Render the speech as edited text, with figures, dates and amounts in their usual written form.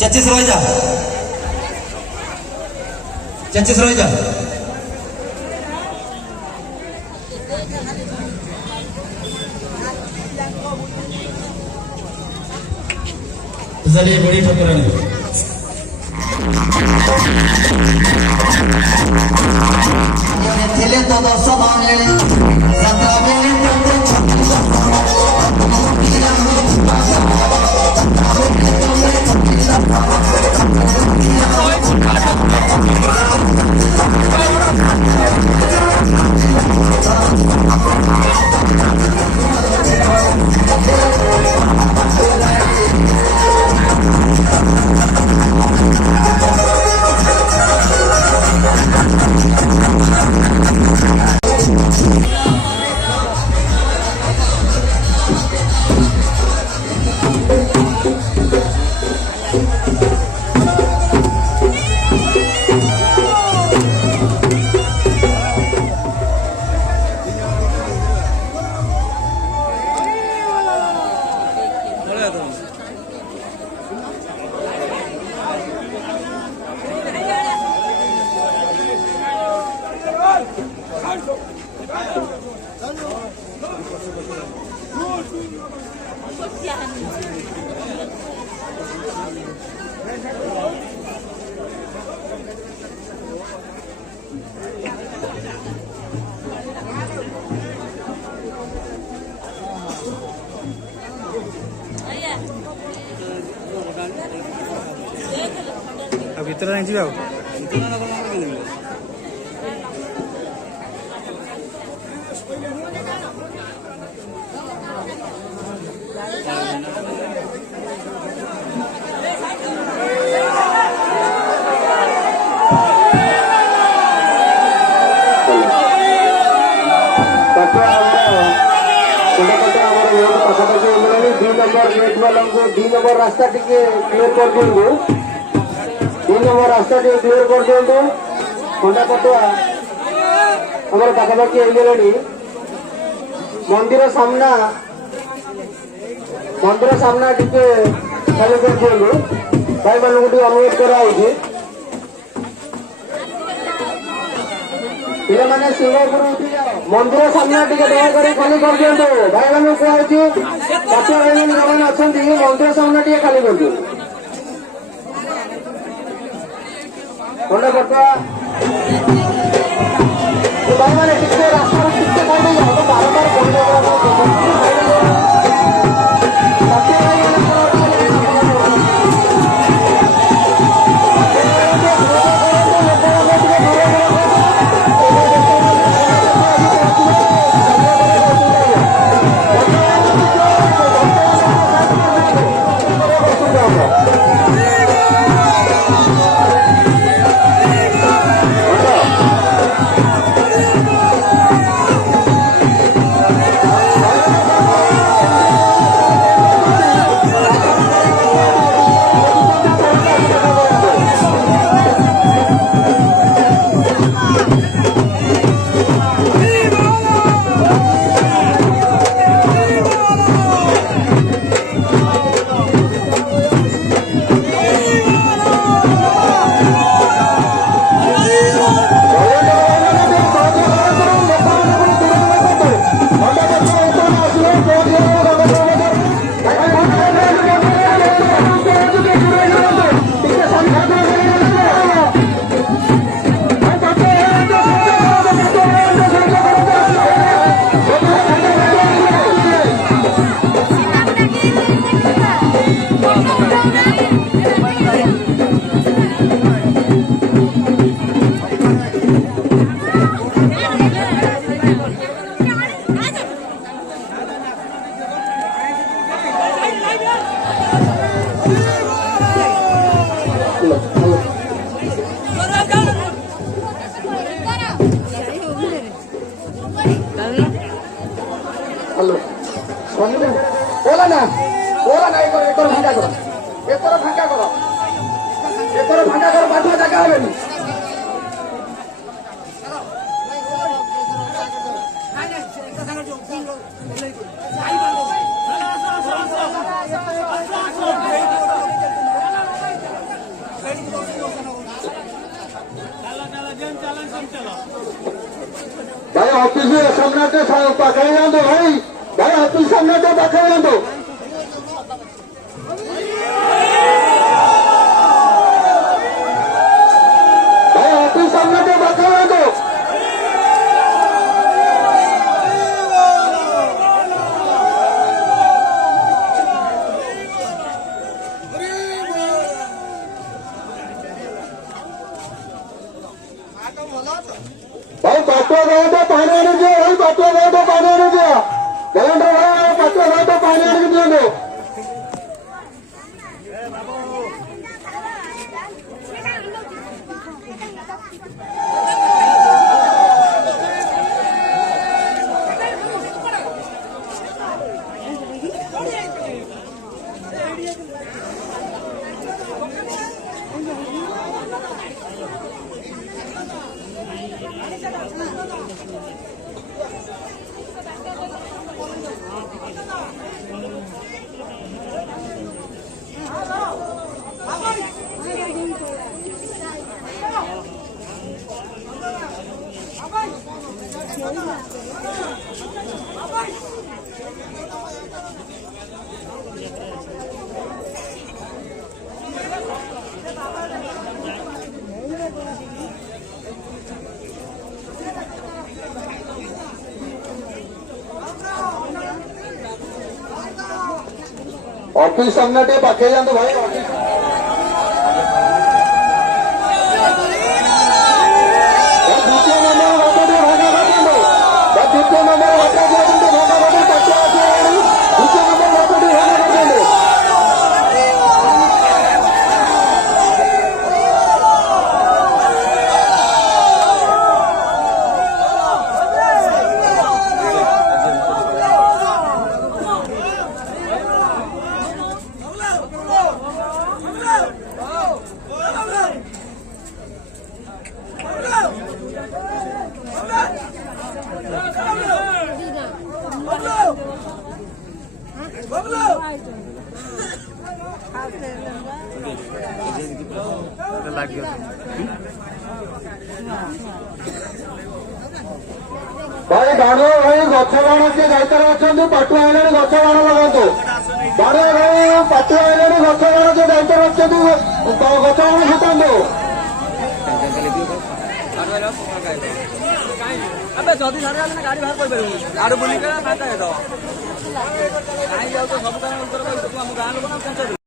chassis रही जा chassis रही जा चलिए बड़ी ठकुरानी ଥିଲେ ତ 10 ମାଣେଳି ଯାତ୍ରା ବେଳେ ତୋତେ ଛତିଶ ଭିତରେ ନାହିଁ ଯିବା ଆଉ डी नंबर रास्ता टिके क्लियर कर दिंतु 3 नंबर रास्ता टिके क्लियर कर दिंतु खंडा पटुआ आम पाखापाखि होगले मंदिर सामना टिके खाली कर दिंतु भाई मान अनुरोध कराई पिलाने सिंहपुर उठी जाओ मंदिर सामना टिके दयाकर खाली कर दिंतु भाई मान कहुच्छी पाठुआ भाई जो मैंने अच्छा मंदिर सामना टिके खाली कर दिंतु खंडा पटुआ भाई मैंने रास्ता टिके कर जाओ तो बार बार ओला ना एक भांगा करो पाठुआ जगह हेनी भाई ऑफिस सामने पाखे जातु भाई ऑफिस सामने पाखे जातु भाई ऑफिस सामने पाखे जातु भाई पाटवा गए तो पानी आने दिया भाई पाटवा गए तो पानी आने दिया कैलेंडर भाई पाटवा गए तो पानी आने दिया दो ऑफिस सामने पाखे जातु भाई ऑफिस द्वितीय नंबर वाटा भागा भागो द्वितीय नंबर वाटा भागा भागी पट्टे द्वितीय नंबर वाटा भागा भागो भाई बाण भाई गछ बाण किए दायित्व अच्छा पाटुआ आइले गछ बाण लगातु बाण भाई पाटुआ आइले गछ बाण किए दायित्व अच्छा गछ बाण फुटातु जदि गाड़ी बाहर कर आड़ बुलिक फाँका सब गाँव लोक